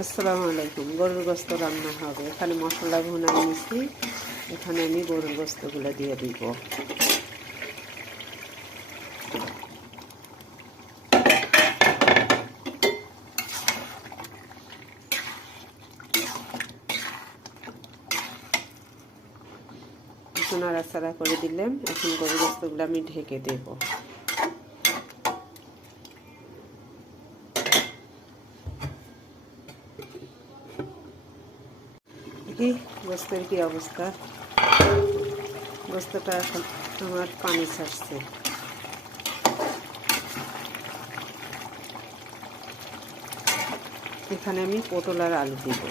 আসসালামু আলাইকুম। গরুর গোস্ত রান্না হবে। এখানে মশলা ভুনাই নিয়েছি, এখানে আমি গরুর গোস্তগুলো দিয়ে দিব। একটু নাড়াচাড়া করে দিলাম। এখন গরুর গোস্তগুলো আমি ঢেকে দেব। দেখি গোস্তের কি অবস্থা। গোস্তটা এখন আমার পানি ছাড়ছে। এখানে আমি পটল আর আলু দিব।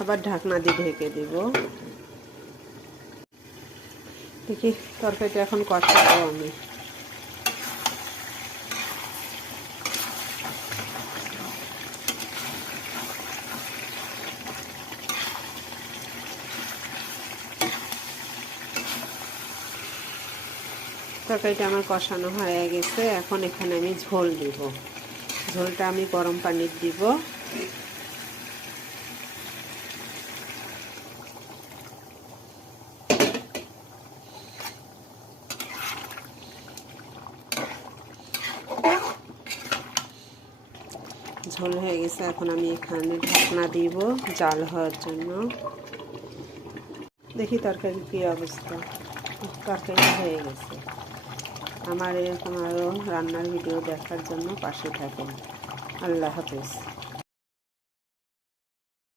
আবার ঢাকনা দিয়ে ঢেকে দেব। দেখি তরকারিটা এখন কষাবো আমি। তরকারিটা আমার কষানো হয়ে গেছে। এখন এখানে আমি ঝোল দিব। ঝোলটা আমি গরম পানি দিব। ঝোল হয়ে গেছে। এখন আমি এখানে ঢাকনা দিব জাল হওয়ার জন্য। দেখি তরকারির কী অবস্থা। তরকারি হয়ে গেছে। আমার এরকম আরও রান্নার ভিডিও দেখার জন্য পাশে থাকুন। আল্লাহ হাফেজ।